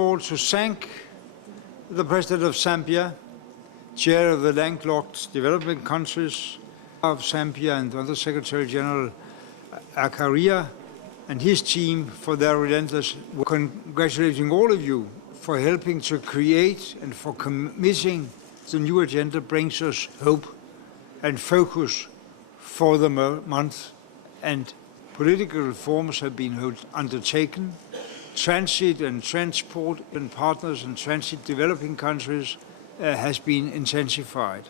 To thank the President of Zambia, Chair of the Landlocked Developing Countries of Zambia, and other Secretary General Akaria and his team for their relentless work. Congratulating all of you for helping to create and for committing the new agenda brings us hope and focus for the month, and political reforms have been undertaken. Transit and transport and partners in transit developing countries has been intensified.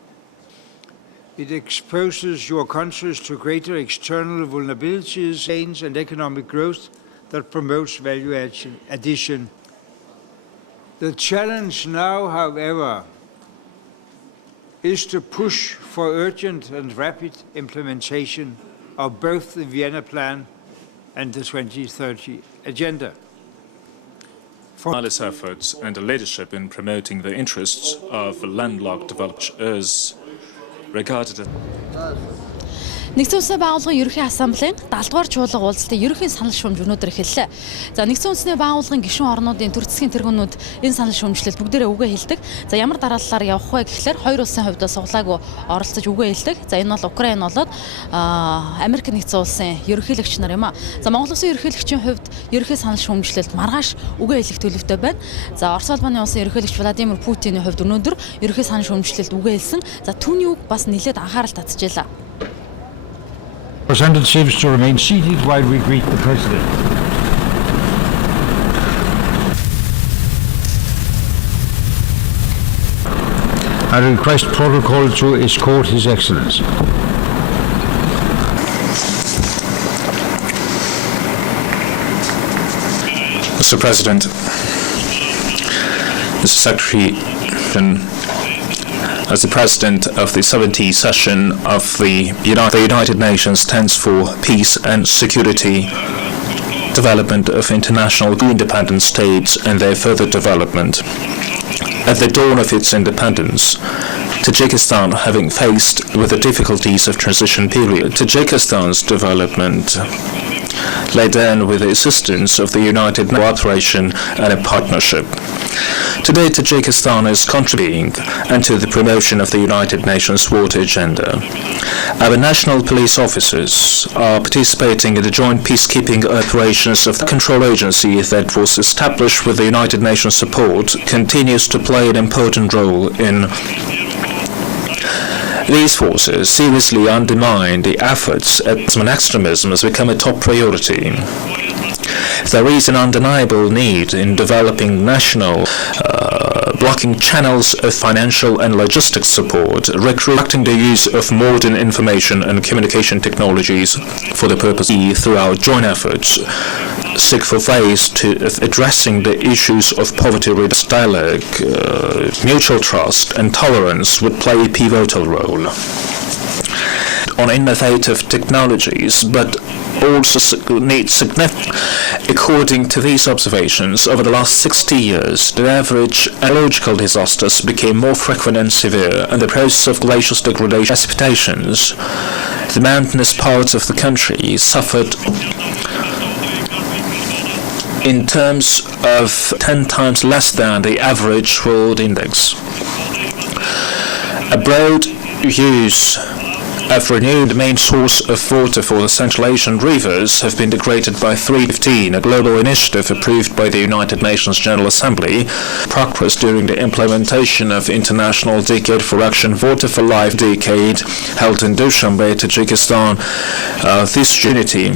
It exposes your countries to greater external vulnerabilities, gains and economic growth that promotes value addition. The challenge now, however, is to push for urgent and rapid implementation of both the Vienna Plan and the 2030 Agenda. Tireless efforts and leadership in promoting the interests of landlocked developers regarded as Нэгдсэн үндэсний байгууллагын ерөнхий ассамблеийн 70-р чуулга уулзалтын ерөнхий санал шуумж өнөөдөр эхэллээ. За нэгдсэн үндэсний байгууллагын гишүүн орнуудын төр засгийн тэргүүнүүд энэ санал шуумжлалд бүгдээрээ үгээ хэлдэг. За ямар дарааллаар явах вэ гэхлээр хоёр улсын хувьд суглаагүй оролцож үгээ хэлдэг. За энэ бол Украин болоод Америк нэгдсэн улсын ерөнхийлөгч нар юм а. За Монгол улсын ерөнхийлөгчийн хувьд ерөнхий санал шуумжлалд маргааш үгээ хэлэх төлөвтэй байна. За Орос улбаны улсын ерөнхийлөгч Владимир Путиний хувьд өнөөдөр ерөнхий санал шуумжлалд үгээ хэлсэн. За түүний үг бас нэлээд анхаарал татчихлаа. Representatives to remain seated while we greet the President. I request protocol to escort His Excellency. Mr. President, Mr. Secretary, as the President of the 70th session of the United Nations stands for peace and security, development of international independent states and their further development. At the dawn of its independence, Tajikistan, having faced with the difficulties of transition period, Tajikistan's development lay down with the assistance of the United Nations cooperation and a partnership. Today, Tajikistan is contributing to the promotion of the United Nations water agenda. Our national police officers are participating in the joint peacekeeping operations of the control agency that was established with the United Nations support, continues to play an important role in these forces seriously undermine the efforts at extremism has become a top priority. There is an undeniable need in developing national blocking channels of financial and logistics support, recruiting the use of modern information and communication technologies for the purpose through our joint efforts seek for ways to addressing the issues of poverty reduction, dialogue, mutual trust and tolerance would play a pivotal role on innovative technologies, but also needs significant. According to these observations, over the last 60 years, the average ecological disasters became more frequent and severe, and the process of glacial degradation precipitations. The mountainous parts of the country suffered in terms of 10 times less than the average world index. A broad use of renewed main source of water for the Central Asian rivers have been degraded by 315, a global initiative approved by the United Nations General Assembly. Progress during the implementation of International Decade for Action Water for Life decade held in Dushanbe, Tajikistan. This unity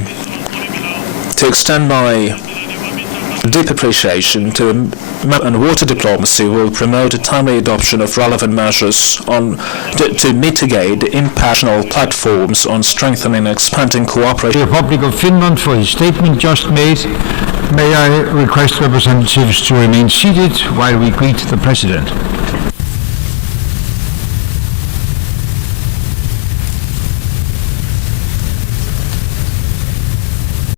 to extend my deep appreciation to and water diplomacy will promote a timely adoption of relevant measures to mitigate the international platforms on strengthening and expanding cooperation. The Republic of Finland for his statement just made. May I request representatives to remain seated while we greet the President.